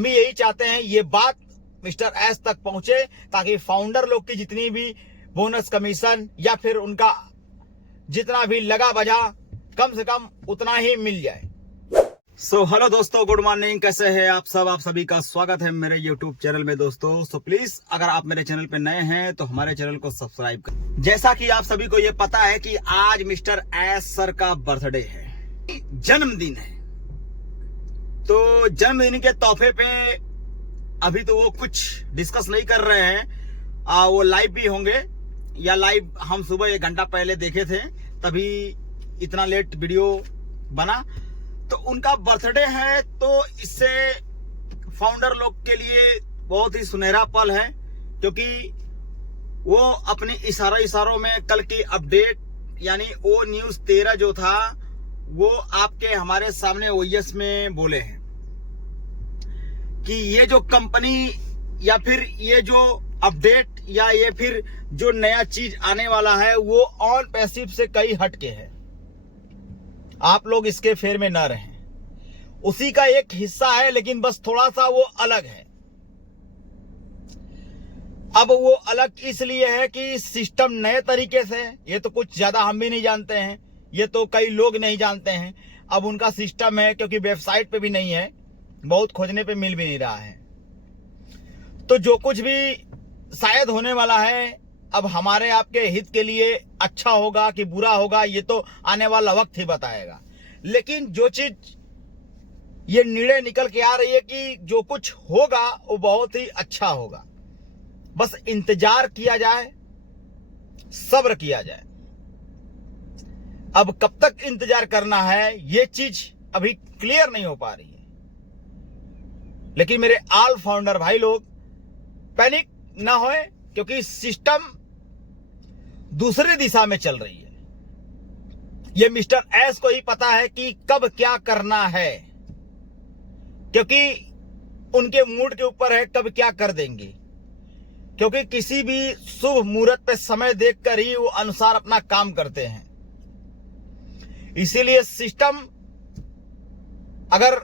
हम भी यही चाहते हैं ये बात मिस्टर एस तक पहुंचे ताकि फाउंडर लोग की जितनी भी बोनस कमीशन या फिर उनका जितना भी लगा बजा कम से कम उतना ही मिल जाए। हेलो दोस्तों, गुड मॉर्निंग। कैसे हैं आप सब? आप सभी का स्वागत है मेरे यूट्यूब चैनल में दोस्तों। प्लीज अगर आप मेरे चैनल पे नए हैं तो हमारे चैनल को सब्सक्राइब करें। जैसा कि आप सभी को ये पता है कि आज मिस्टर एस सर का बर्थडे है, जन्मदिन है। तो जन्मदिन के तोहफे पे अभी तो वो कुछ डिस्कस नहीं कर रहे हैं। वो लाइव भी होंगे या लाइव हम सुबह 1 घंटा पहले देखे थे, तभी इतना लेट वीडियो बना। तो उनका बर्थडे है, तो इससे फाउंडर लोग के लिए बहुत ही सुनहरा पल है, क्योंकि वो अपनी इशारों में कल की अपडेट यानी ओ न्यूज 13 जो था वो आपके हमारे सामने ओएस में बोले हैं कि ये जो कंपनी या फिर ये जो अपडेट या ये फिर जो नया चीज आने वाला है वो ऑन पैसिव से कई हटके है। आप लोग इसके फेर में ना रहें, उसी का एक हिस्सा है, लेकिन बस थोड़ा सा वो अलग है। अब वो अलग इसलिए है कि सिस्टम नए तरीके से, ये तो कुछ ज्यादा हम भी नहीं जानते हैं, ये तो कई लोग नहीं जानते हैं। अब उनका सिस्टम है, क्योंकि वेबसाइट पे भी नहीं है, बहुत खोजने पे मिल भी नहीं रहा है। तो जो कुछ भी शायद होने वाला है, अब हमारे आपके हित के लिए अच्छा होगा कि बुरा होगा ये तो आने वाला वक्त ही बताएगा। लेकिन जो चीज ये निर्णय निकल के आ रही है कि जो कुछ होगा वो बहुत ही अच्छा होगा। बस इंतजार किया जाए, सब्र किया जाए। अब कब तक इंतजार करना है ये चीज अभी क्लियर नहीं हो पा रही है। लेकिन मेरे ऑल फाउंडर भाई लोग पैनिक ना होए, क्योंकि सिस्टम दूसरी दिशा में चल रही है। ये मिस्टर एस को ही पता है कि कब क्या करना है, क्योंकि उनके मूड के ऊपर है कब क्या कर देंगे। क्योंकि किसी भी शुभ मुहूर्त पे समय देखकर ही वो अनुसार अपना काम करते हैं। इसीलिए सिस्टम अगर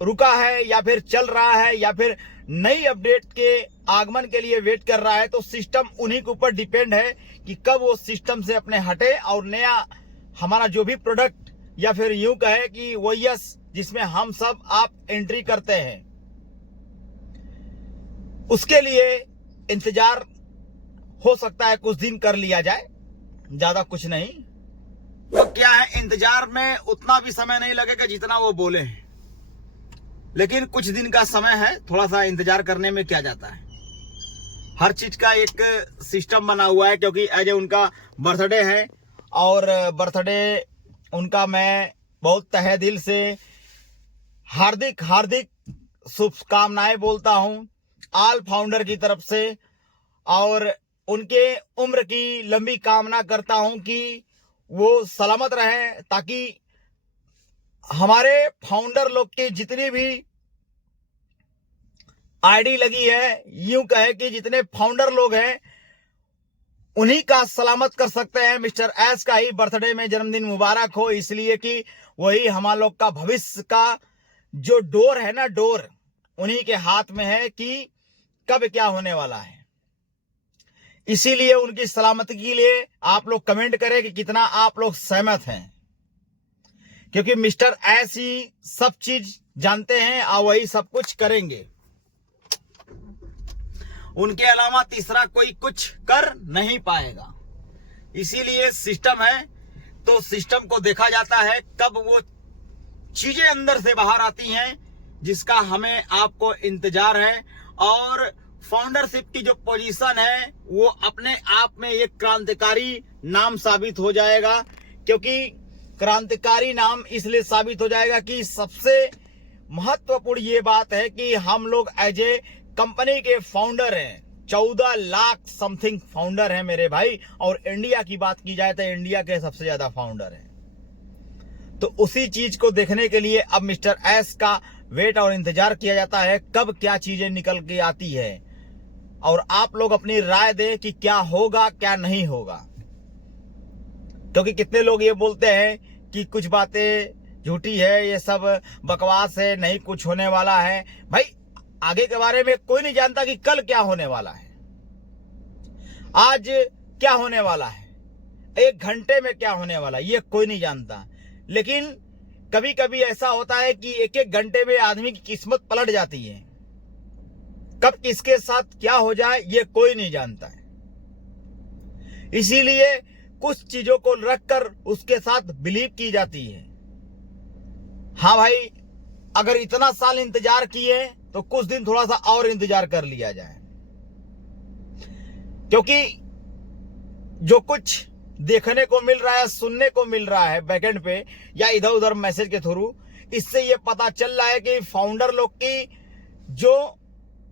रुका है या फिर चल रहा है या फिर नई अपडेट के आगमन के लिए वेट कर रहा है, तो सिस्टम उन्हीं के ऊपर डिपेंड है कि कब वो सिस्टम से अपने हटे और नया हमारा जो भी प्रोडक्ट या फिर यूं कहे कि ओएस जिसमें हम सब आप एंट्री करते हैं, उसके लिए इंतजार हो सकता है कुछ दिन कर लिया जाए, ज्यादा कुछ नहीं। तो क्या है, इंतजार में उतना भी समय नहीं लगेगा जितना वो बोले हैं, लेकिन कुछ दिन का समय है। थोड़ा सा इंतजार करने में क्या जाता है। हर चीज का एक सिस्टम बना हुआ है, क्योंकि एज ए उनका बर्थडे है और बर्थडे उनका मैं बहुत तहे दिल से हार्दिक शुभकामनाएं बोलता हूं ऑल फाउंडर की तरफ से, और उनके उम्र की लंबी कामना करता हूं कि वो सलामत रहें, ताकि हमारे फाउंडर लोग की जितनी भी आईडी लगी है, यूं कहे कि जितने फाउंडर लोग हैं उन्हीं का सलामत कर सकते हैं। मिस्टर एस का ही बर्थडे में जन्मदिन मुबारक हो, इसलिए कि वही हमारे लोग का भविष्य का जो डोर है ना, डोर उन्हीं के हाथ में है कि कब क्या होने वाला है। इसीलिए उनकी सलामती के लिए आप लोग कमेंट करें कि कितना आप लोग सहमत हैं, क्योंकि मिस्टर एस ही सब चीज जानते हैं और वही सब कुछ करेंगे। उनके अलावा तीसरा कोई कुछ कर नहीं पाएगा। इसीलिए सिस्टम है, तो सिस्टम को देखा जाता है कब वो चीजें अंदर से बाहर आती हैं, जिसका हमें आपको इंतजार है। और फाउंडरशिप की जो पोजीशन है वो अपने आप में एक क्रांतिकारी नाम साबित हो जाएगा। क्योंकि क्रांतिकारी नाम इसलिए साबित हो जाएगा कि सबसे महत्वपूर्ण ये बात है कि हम लोग एज ए कंपनी के फाउंडर हैं। 14 लाख समथिंग फाउंडर हैं मेरे भाई, और इंडिया की बात की जाए तो इंडिया के सबसे ज्यादा फाउंडर हैं। तो उसी चीज को देखने के लिए अब मिस्टर एस का वेट और इंतजार किया जाता है कब क्या चीजें निकल के आती है, और आप लोग अपनी राय दें कि क्या होगा क्या नहीं होगा। क्योंकि कितने लोग ये बोलते हैं कि कुछ बातें झूठी है, ये सब बकवास है, नहीं कुछ होने वाला है। भाई आगे के बारे में कोई नहीं जानता कि कल क्या होने वाला है, आज क्या होने वाला है, 1 घंटे में क्या होने वाला है, ये कोई नहीं जानता। लेकिन कभी कभी ऐसा होता है कि 1-1 घंटे में आदमी की किस्मत पलट जाती है। कब किसके साथ क्या हो जाए ये कोई नहीं जानता है। इसीलिए कुछ चीजों को रखकर उसके साथ बिलीव की जाती है। हाँ भाई, अगर इतना साल इंतजार किए तो कुछ दिन थोड़ा सा और इंतजार कर लिया जाए, क्योंकि जो कुछ देखने को मिल रहा है, सुनने को मिल रहा है बैकएंड पे या इधर उधर मैसेज के थ्रू, इससे ये पता चल रहा है कि फाउंडर लोग की जो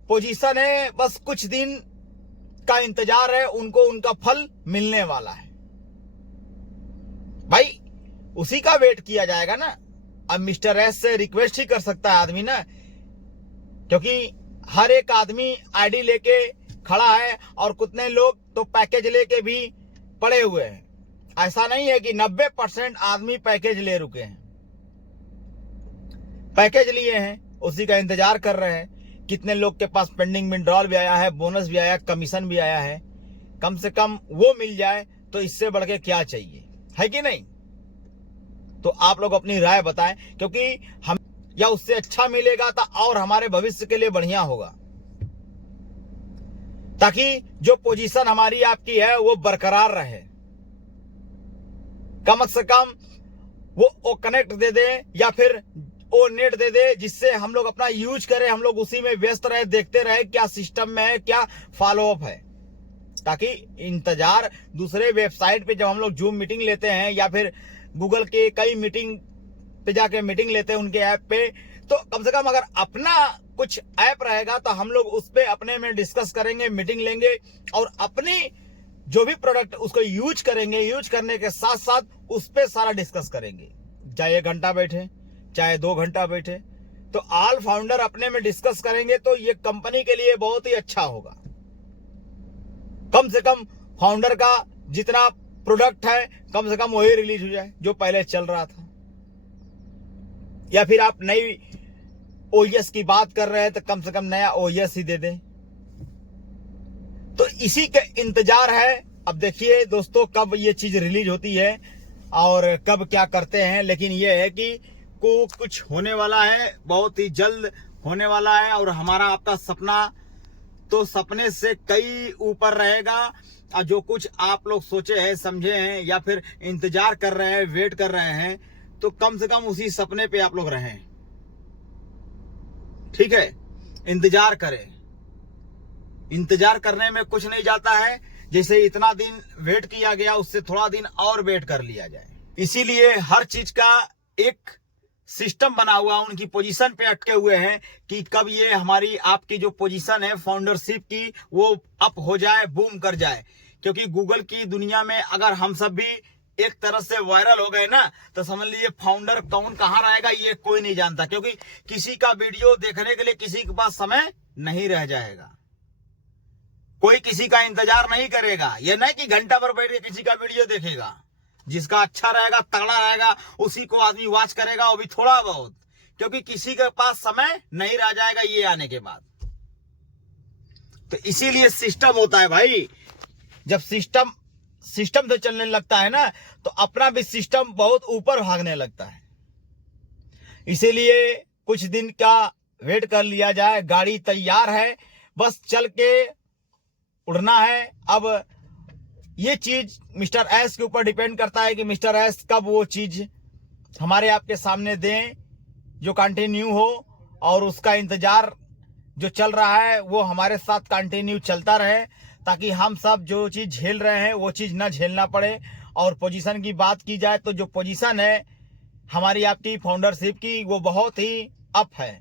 पोजीशन है बस कुछ दिन का इंतजार है, उनको उनका फल मिलने वाला है। भाई उसी का वेट किया जाएगा ना। अब मिस्टर एस से रिक्वेस्ट ही कर सकता है आदमी ना, क्योंकि हर एक आदमी आईडी लेके खड़ा है और कितने लोग तो पैकेज लेके भी पड़े हुए हैं। ऐसा नहीं है कि 90% आदमी पैकेज ले रुके हैं, पैकेज लिए हैं, उसी का इंतजार कर रहे हैं। कितने लोग के पास पेंडिंग विड्रॉल भी आया है, बोनस भी आया, कमीशन भी आया है। कम से कम वो मिल जाए तो इससे बढ़ के क्या चाहिए, है कि नहीं? तो आप लोग अपनी राय बताएं, क्योंकि हम या उससे अच्छा मिलेगा तो और हमारे भविष्य के लिए बढ़िया होगा, ताकि जो पोजीशन हमारी आपकी है वो बरकरार रहे। कम से कम वो कनेक्ट दे दे या फिर वो नेट दे दे, जिससे हम लोग अपना यूज करें, हम लोग उसी में व्यस्त रहे, देखते रहे क्या सिस्टम में है, क्या फॉलोअप है, ताकि इंतजार दूसरे वेबसाइट पे जब हम लोग जूम मीटिंग लेते हैं या फिर गूगल के कई मीटिंग पे जाके मीटिंग लेते हैं उनके ऐप पे, तो कम से कम अगर अपना कुछ ऐप रहेगा तो हम लोग उस पे अपने में डिस्कस करेंगे, मीटिंग लेंगे और अपनी जो भी प्रोडक्ट उसको यूज करेंगे। यूज करने के साथ साथ उस पे सारा डिस्कस करेंगे, चाहे 1 घंटा बैठे चाहे 2 घंटा बैठे, तो ऑल फाउंडर अपने में डिस्कस करेंगे तो ये कंपनी के लिए बहुत ही अच्छा होगा। कम से कम फाउंडर का जितना प्रोडक्ट है कम से कम वही रिलीज हो जाए जो पहले चल रहा था, या फिर आप नई ओएस की बात कर रहे हैं तो कम से कम नया ओएस ही दे दें। तो इसी के इंतजार है। अब देखिए दोस्तों कब ये चीज रिलीज होती है और कब क्या करते हैं, लेकिन ये है कि को कुछ होने वाला है, बहुत ही जल्द होने वाला है। और हमारा आपका सपना तो सपने से कई ऊपर रहेगा। और जो कुछ आप लोग सोचे हैं, समझे हैं या फिर इंतजार कर रहे हैं, वेट कर रहे हैं, तो कम से कम उसी सपने पे आप लोग रहें, ठीक है? इंतजार करें। इंतजार करने में कुछ नहीं जाता है, जैसे इतना दिन वेट किया गया उससे थोड़ा दिन और वेट कर लिया जाए। इसीलिए हर चीज का एक सिस्टम बना हुआ, उनकी पोजीशन पे अटके हुए हैं कि कब ये हमारी आपकी जो पोजीशन है फाउंडरशिप की वो अप हो जाए, बूम कर जाए। क्योंकि गूगल की दुनिया में अगर हम सब भी एक तरह से वायरल हो गए ना, तो समझ लीजिए फाउंडर कौन कहाँ रहेगा ये कोई नहीं जानता, क्योंकि किसी का वीडियो देखने के लिए किसी के पास समय नहीं रह जाएगा। कोई किसी का इंतजार नहीं करेगा। ये नहीं कि घंटा भर बैठ के किसी का वीडियो देखेगा। जिसका अच्छा रहेगा, तगड़ा रहेगा, उसी को आदमी वॉच करेगा, वो भी थोड़ा बहुत, क्योंकि किसी के पास समय नहीं रह जाएगा ये आने के बाद। तो इसीलिए सिस्टम होता है भाई। जब सिस्टम से चलने लगता है ना, तो अपना भी सिस्टम बहुत ऊपर भागने लगता है। इसीलिए कुछ दिन का वेट कर लिया जाए। गाड़ी तैयार है, बस चल के उड़ना है। अब ये चीज मिस्टर एस के ऊपर डिपेंड करता है कि मिस्टर एस कब वो चीज हमारे आपके सामने दें जो कंटिन्यू हो, और उसका इंतजार जो चल रहा है वो हमारे साथ कंटिन्यू चलता रहे, ताकि हम सब जो चीज झेल रहे हैं वो चीज ना झेलना पड़े। और पोजीशन की बात की जाए तो जो पोजीशन है हमारी आपकी फाउंडरशिप की वो बहुत ही अप है।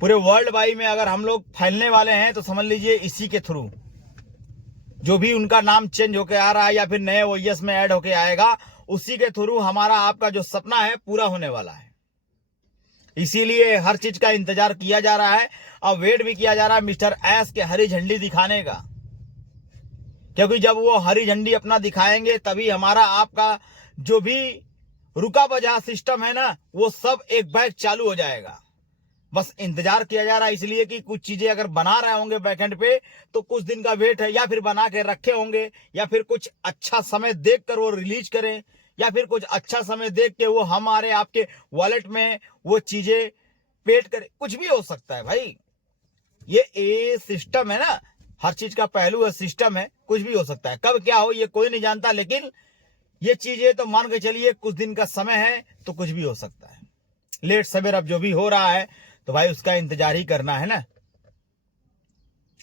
पूरे वर्ल्ड वाइड में अगर हम लोग फैलने वाले हैं तो समझ लीजिए इसी के थ्रू, जो भी उनका नाम चेंज होके आ रहा है या फिर नए ओएस में ऐड होके आएगा, उसी के थ्रू हमारा आपका जो सपना है पूरा होने वाला है। इसीलिए हर चीज का इंतजार किया जा रहा है और वेट भी किया जा रहा है मिस्टर एस के हरी झंडी दिखाने का, क्योंकि जब वो हरी झंडी अपना दिखाएंगे तभी हमारा आपका जो भी रुका बजा सिस्टम है ना, वो सब एक बैग चालू हो जाएगा। बस इंतजार किया जा रहा है, इसलिए कि कुछ चीजें अगर बना रहे होंगे बैकएंड पे तो कुछ दिन का वेट है, या फिर बना के रखे होंगे, या फिर कुछ अच्छा समय देखकर वो रिलीज करें, या फिर कुछ अच्छा समय देख के वो हमारे आपके वॉलेट में वो चीजें पेड करें। कुछ भी हो सकता है भाई, ये सिस्टम है ना, हर चीज का पहलू है, सिस्टम है, कुछ भी हो सकता है। कब क्या हो ये कोई नहीं जानता, लेकिन ये चीजें तो मान के चलिए कुछ दिन का समय है तो कुछ भी हो सकता है। लेट सवेर अब जो भी हो रहा है तो भाई उसका इंतजार ही करना है ना।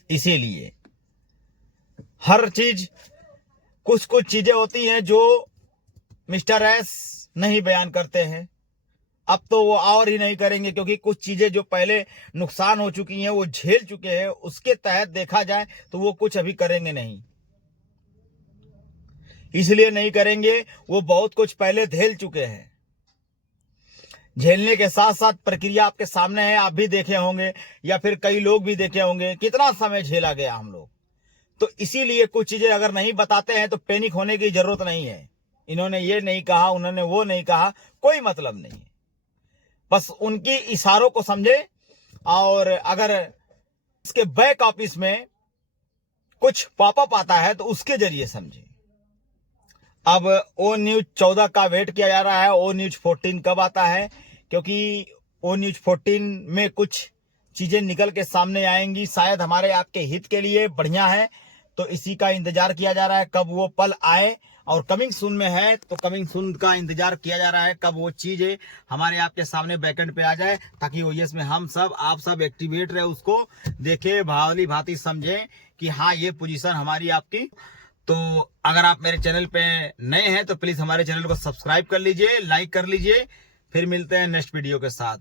इसीलिए हर चीज, कुछ कुछ चीजें होती हैं जो मिस्टर एस नहीं बयान करते हैं। अब तो वो और ही नहीं करेंगे, क्योंकि कुछ चीजें जो पहले नुकसान हो चुकी हैं वो झेल चुके हैं, उसके तहत देखा जाए तो वो कुछ अभी करेंगे नहीं। इसलिए नहीं करेंगे, वो बहुत कुछ पहले झेल चुके हैं। झेलने के साथ साथ प्रक्रिया आपके सामने है, आप भी देखे होंगे या फिर कई लोग भी देखे होंगे कितना समय झेला गया हम लोग। तो इसीलिए कुछ चीजें अगर नहीं बताते हैं तो पैनिक होने की जरूरत नहीं है। इन्होंने ये नहीं कहा, उन्होंने वो नहीं कहा, कोई मतलब नहीं है। बस उनकी इशारों को समझे, और अगर इसके बैक ऑफिस में कुछ पॉपअप आता है तो उसके जरिए समझे। अब ओ न्यूज 14 का वेट किया जा रहा है, ओ न्यूज 14 कब आता है, क्योंकि ओ न्यूज 14 में कुछ चीजें निकल के सामने आएंगी, शायद हमारे आपके हित के लिए बढ़िया है। तो इसी का इंतजार किया जा रहा है कब वो पल आए, और कमिंग सून में है तो कमिंग सून का इंतजार किया जा रहा है कब वो चीजें हमारे आपके सामने बैकएंड पे आ जाए, ताकि ओएस में हम सब आप सब एक्टिवेट रहे, उसको देखे, भावली भांति समझें कि हाँ ये पोजीशन हमारी आपकी। तो अगर आप मेरे चैनल पे नए हैं तो प्लीज हमारे चैनल को सब्सक्राइब कर लीजिए, लाइक कर लीजिए। फिर मिलते हैं नेक्स्ट वीडियो के साथ।